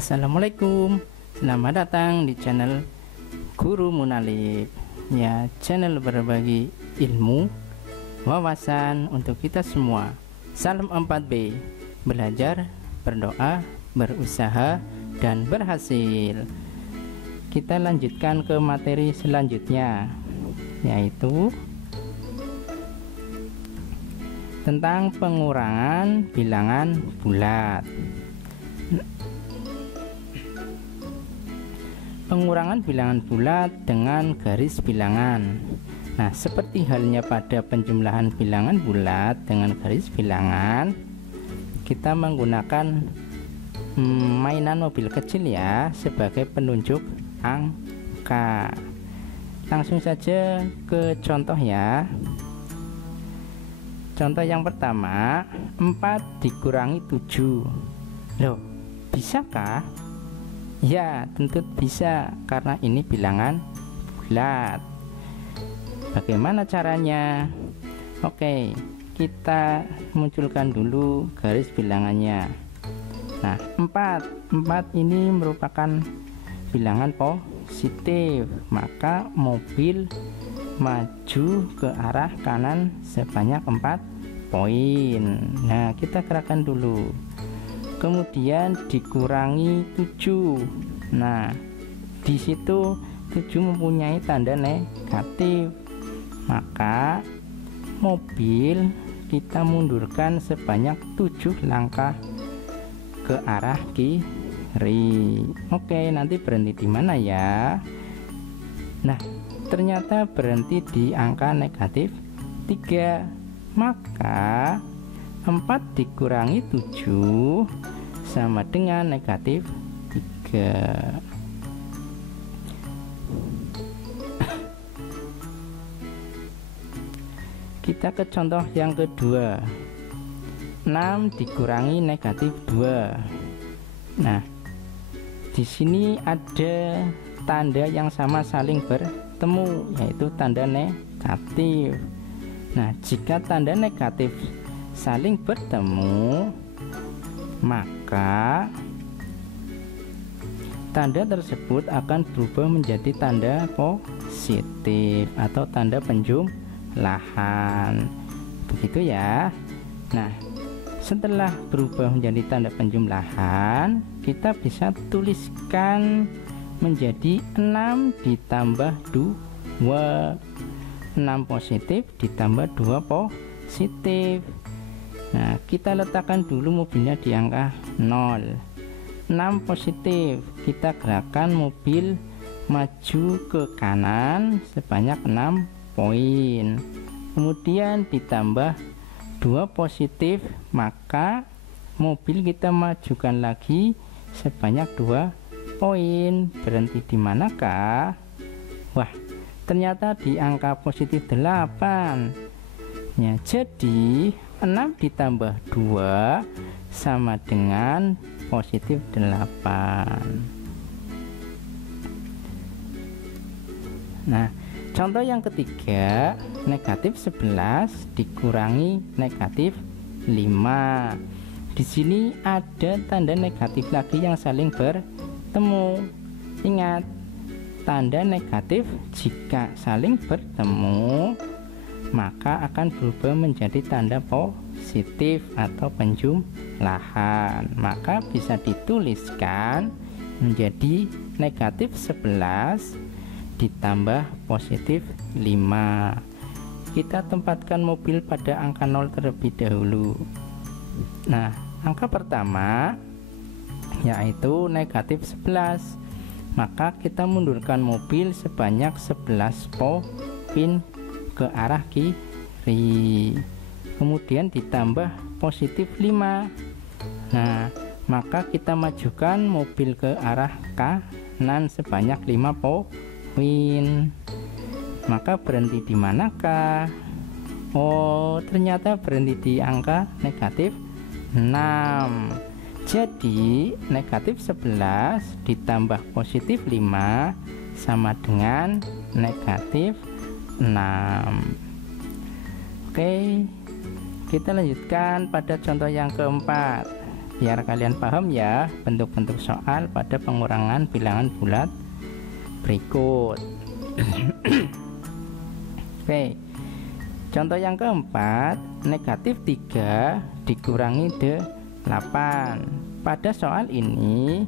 Assalamualaikum, selamat datang di channel Guru Munalib. Ya, channel berbagi ilmu, wawasan untuk kita semua. Salam 4B, belajar, berdoa, berusaha, dan berhasil. Kita lanjutkan ke materi selanjutnya, yaitu tentang pengurangan bilangan bulat. Pengurangan bilangan bulat dengan garis bilangan. Nah, seperti halnya pada penjumlahan bilangan bulat dengan garis bilangan, kita menggunakan mainan mobil kecil ya sebagai penunjuk angka. Langsung saja ke contoh ya. Contoh yang pertama, 4 dikurangi 7. Loh, bisakah? Ya, tentu bisa karena ini bilangan bulat. Bagaimana caranya? Oke, kita munculkan dulu garis bilangannya. Nah, 4 ini merupakan bilangan positif, maka mobil maju ke arah kanan sebanyak 4 poin. Nah, kita gerakan dulu. Kemudian dikurangi 7. Nah, di situ 7 mempunyai tanda negatif, maka mobil kita mundurkan sebanyak 7 langkah ke arah kiri. Oke, nanti berhenti di mana ya? Nah, ternyata berhenti di angka negatif 3, maka 4 dikurangi 7 sama dengan negatif 3. Kita ke contoh yang kedua, 6 dikurangi negatif 2. Nah, di sini ada tanda yang sama saling bertemu, yaitu tanda negatif. Nah, jika tanda negatif saling bertemu, maka tanda tersebut akan berubah menjadi tanda positif atau tanda penjumlahan. Begitu ya. Nah, setelah berubah menjadi tanda penjumlahan, kita bisa tuliskan menjadi 6 ditambah 2. 6 positif ditambah 2 positif. Nah, kita letakkan dulu mobilnya di angka 0. 6 positif, kita gerakan mobil maju ke kanan sebanyak 6 poin. Kemudian ditambah 2 positif, maka mobil kita majukan lagi sebanyak 2 poin. Berhenti di manakah? Wah, ternyata di angka positif 8 ya. Jadi 6 ditambah 2 sama dengan positif 8. Nah, contoh yang ketiga, negatif 11 dikurangi negatif 5. Di sini ada tanda negatif lagi yang saling bertemu. Ingat, tanda negatif jika saling bertemu maka akan berubah menjadi tanda positif atau penjumlahan. Maka bisa dituliskan menjadi negatif 11 ditambah positif 5. Kita tempatkan mobil pada angka 0 terlebih dahulu. Nah, angka pertama yaitu negatif 11, maka kita mundurkan mobil sebanyak 11 poin ke arah kiri. Kemudian ditambah positif 5. Nah, maka kita majukan mobil ke arah kanan sebanyak 5 poin. Maka berhenti di manakah? Oh, ternyata berhenti di angka negatif 6. Jadi negatif 11 ditambah positif 5 sama dengan negatif 6. Oke, kita lanjutkan pada contoh yang keempat. biar kalian paham ya bentuk-bentuk soal pada pengurangan bilangan bulat berikut. Oke, contoh yang keempat, negatif 3 dikurangi 8. Pada soal ini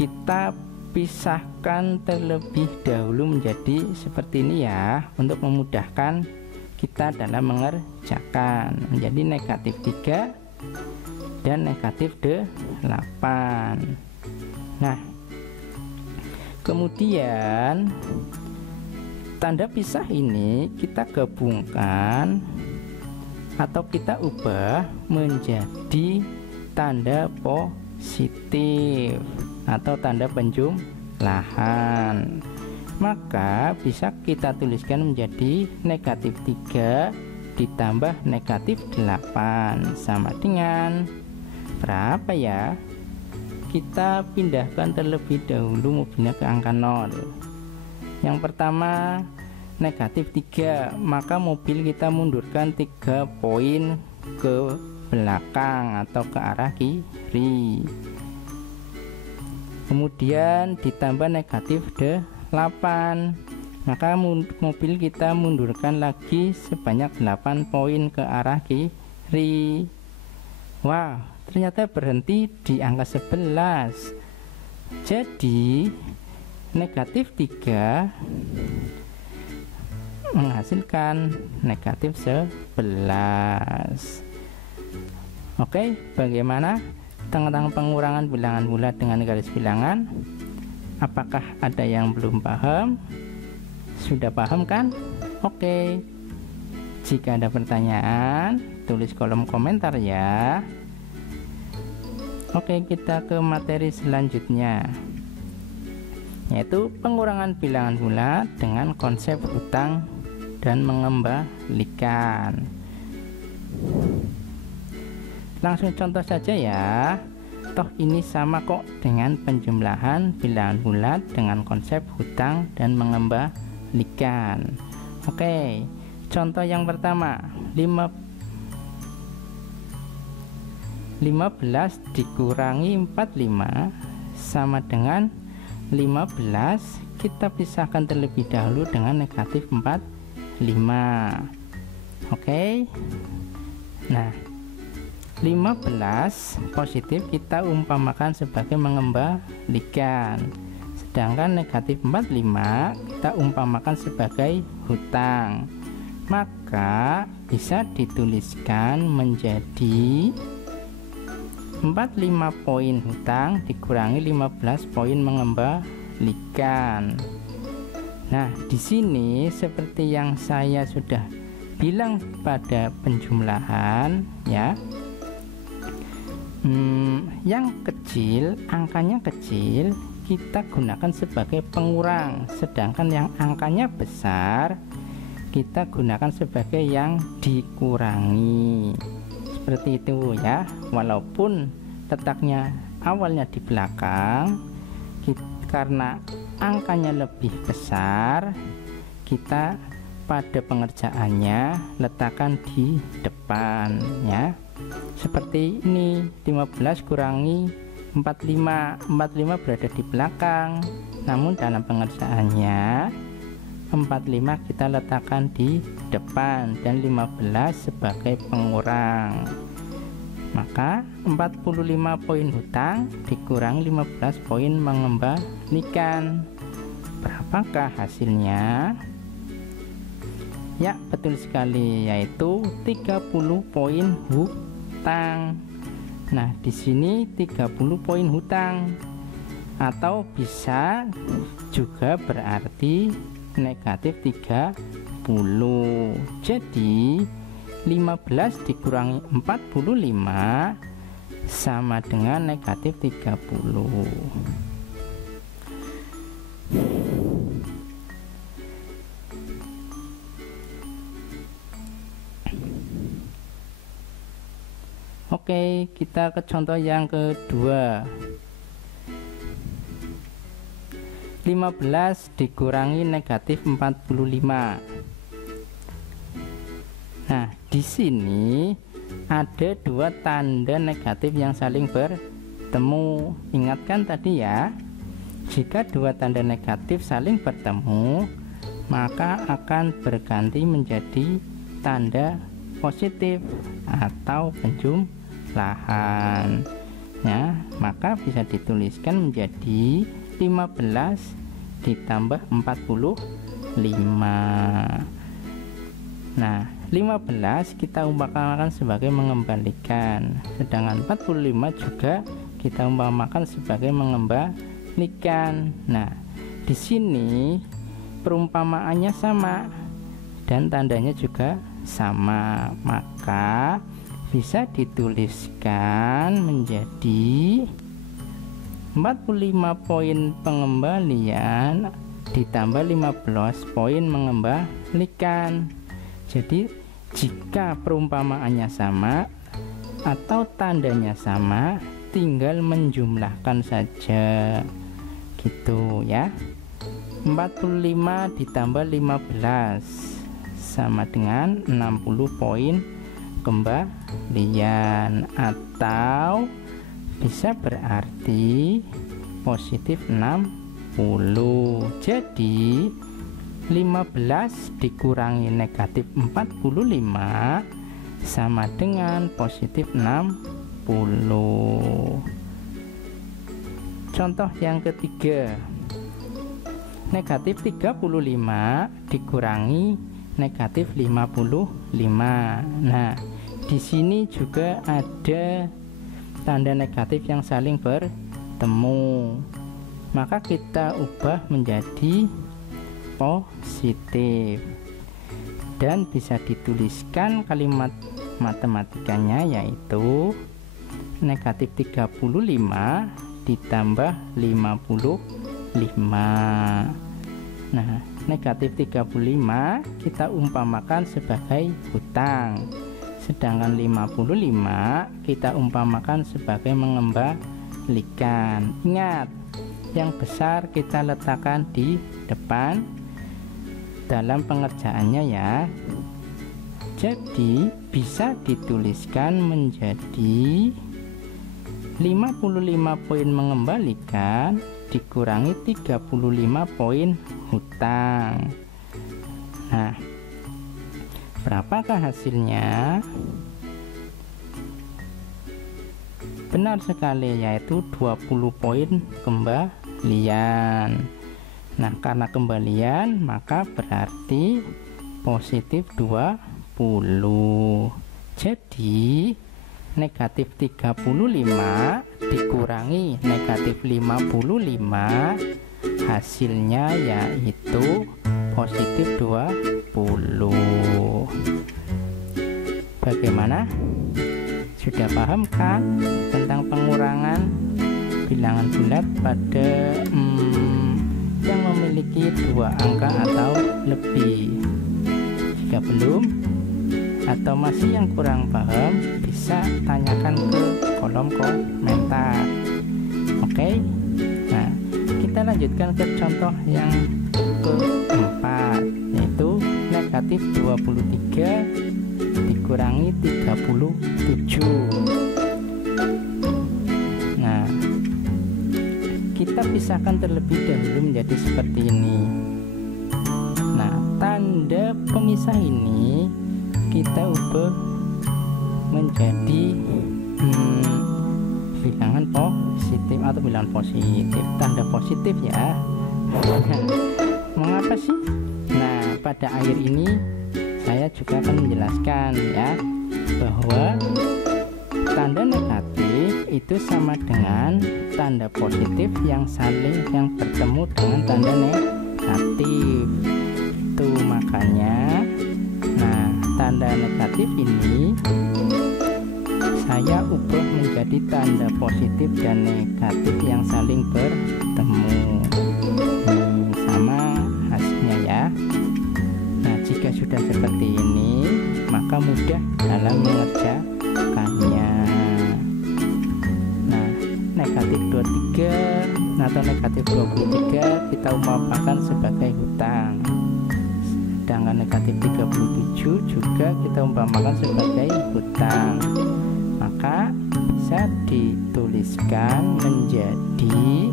kita pisahkan terlebih dahulu menjadi seperti ini ya, untuk memudahkan kita dalam mengerjakan. Menjadi negatif 3 dan negatif 8. Nah, kemudian tanda pisah ini kita gabungkan atau kita ubah menjadi tanda positif atau tanda penjumlahan. Maka bisa kita tuliskan menjadi negatif 3 ditambah negatif 8 sama dengan berapa ya? Kita pindahkan terlebih dahulu mobilnya ke angka 0. Yang pertama negatif 3, maka mobil kita mundurkan 3 poin ke belakang atau ke arah kiri. Kemudian ditambah negatif 8, maka mobil kita mundurkan lagi sebanyak 8 poin ke arah kiri. Wah, ternyata berhenti di angka 11. Jadi negatif 3 menghasilkan negatif 11. Oke, bagaimana tentang pengurangan bilangan bulat dengan garis bilangan? Apakah ada yang belum paham? Sudah paham kan? Oke, jika ada pertanyaan tulis kolom komentar ya. Oke, kita ke materi selanjutnya, yaitu pengurangan bilangan bulat dengan konsep hutang dan mengembalikan. Langsung contoh saja ya, toh ini sama kok dengan penjumlahan bilangan bulat dengan konsep hutang dan mengembalikan. Oke, contoh yang pertama, 15 dikurangi 45 sama dengan 15. Kita pisahkan terlebih dahulu dengan negatif 45. Oke, nah 15 positif kita umpamakan sebagai mengembalikan, sedangkan negatif 45 kita umpamakan sebagai hutang. Maka bisa dituliskan menjadi 45 poin hutang dikurangi 15 poin mengembalikan. Nah, di sini seperti yang saya sudah bilang pada penjumlahan ya, yang kecil, angkanya kecil kita gunakan sebagai pengurang, sedangkan yang angkanya besar kita gunakan sebagai yang dikurangi. Seperti itu ya, walaupun letaknya awalnya di belakang, karena angkanya lebih besar, kita pada pengerjaannya letakkan di depan ya. Seperti ini, 15 kurangi 45, 45 berada di belakang, namun dalam pengerjaannya 45 kita letakkan di depan dan 15 sebagai pengurang. Maka 45 poin hutang dikurangi 15 poin mengembalikan. Berapakah hasilnya? Ya, betul sekali, yaitu 30 poin hutang. Nah, di sini 30 poin hutang, atau bisa juga berarti negatif 30. Jadi 15 dikurangi 45 sama dengan negatif 30. Oke, kita ke contoh yang kedua. 15 dikurangi negatif 45. Nah, di sini ada dua tanda negatif yang saling bertemu. Ingatkan tadi ya, jika dua tanda negatif saling bertemu, maka akan berganti menjadi tanda positif atau penjumlahan ya. Maka bisa dituliskan menjadi 15 ditambah 45. Nah, 15 kita umpamakan sebagai mengembalikan, sedangkan 45 juga kita umpamakan sebagai mengembalikan. Nah, di sini perumpamaannya sama dan tandanya juga sama, maka bisa dituliskan menjadi 45 poin pengembalian ditambah 15 poin mengembalikan. Jadi jika perumpamaannya sama atau tandanya sama, tinggal menjumlahkan saja gitu ya. 45 ditambah 15 sama dengan 60 poin kembalian, atau bisa berarti positif 60. Jadi 15 dikurangi negatif 45 sama dengan positif 60. Contoh yang ketiga, negatif 35 dikurangi negatif 55. Nah, di sini juga ada tanda negatif yang saling bertemu, maka kita ubah menjadi positif dan bisa dituliskan kalimat matematikanya, yaitu negatif 35 ditambah 55. Nah, negatif 35 kita umpamakan sebagai hutang, sedangkan 55 kita umpamakan sebagai mengembalikan. Ingat, yang besar kita letakkan di depan dalam pengerjaannya ya. Jadi bisa dituliskan menjadi 55 poin mengembalikan dikurangi 35 poin hutang. Nah, berapakah hasilnya? Benar sekali, yaitu 20 poin kembalian. Nah, karena kembalian maka berarti positif 20. Jadi negatif 35 dikurangi negatif 55, hasilnya yaitu positif 20. Bagaimana? Sudah paham kan tentang pengurangan bilangan bulat pada yang memiliki dua angka atau lebih? Jika belum atau masih yang kurang paham, bisa tanyakan ke kolom komentar. Oke. Nah, kita lanjutkan ke contoh yang keempat, yaitu negatif 23 dikurangi 37. Nah, kita pisahkan terlebih dahulu menjadi seperti ini. Nah, tanda pemisah ini kita ubah menjadi bilangan positif atau bilangan positif, tanda positif ya. Mengapa sih? Nah, pada akhir ini saya juga akan menjelaskan ya, bahwa tanda negatif itu sama dengan tanda positif yang bertemu dengan tanda negatif. Itu makanya, nah, tanda negatif ini saya ubah menjadi tanda positif dan negatif yang saling bertemu. Sama hasilnya ya. Nah, jika sudah seperti ini, maka mudah dalam mengerjakannya. Nah, negatif 23 atau negatif 23 kita umpamakan sebagai hutang, sedangkan negatif 37 juga kita umpamakan sebagai hutang, maka bisa dituliskan menjadi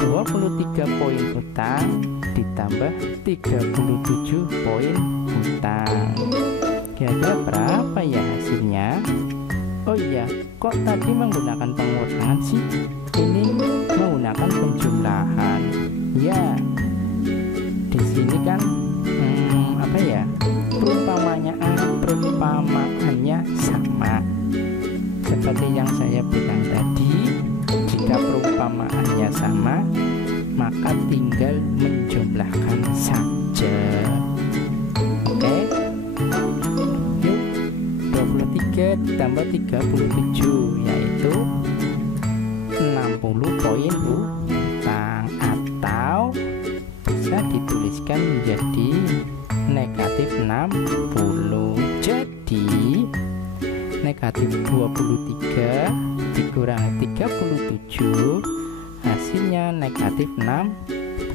23 poin hutang ditambah 37 poin hutang. Kira-kira berapa ya hasilnya? Oh iya, kok tadi menggunakan pengurangan sih? Ini menggunakan penjumlahan. Ya, di sini kan perumpamaannya sama. Seperti yang saya bilang tadi, jika perumpamaannya sama, maka tinggal menjumlahkan saja. Oke. Yuk, 23 ditambah 37 yaitu 60 poin hutang, atau bisa dituliskan menjadi negatif 60. Jadi negatif 23 dikurangi 37 hasilnya negatif 60.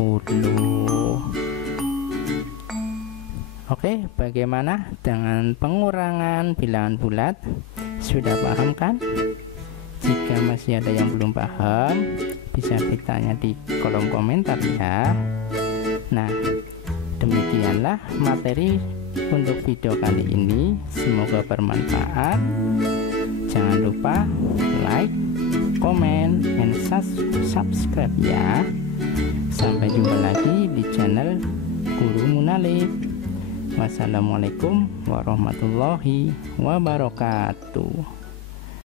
Oke, bagaimana dengan pengurangan bilangan bulat? Sudah paham kan? Jika masih ada yang belum paham, bisa ditanya di kolom komentar ya. Nah, demikianlah materi untuk video kali ini. Semoga bermanfaat. Jangan lupa like, komen, and subscribe ya. Sampai jumpa lagi di channel Guru Munalib. Wassalamualaikum warahmatullahi wabarakatuh.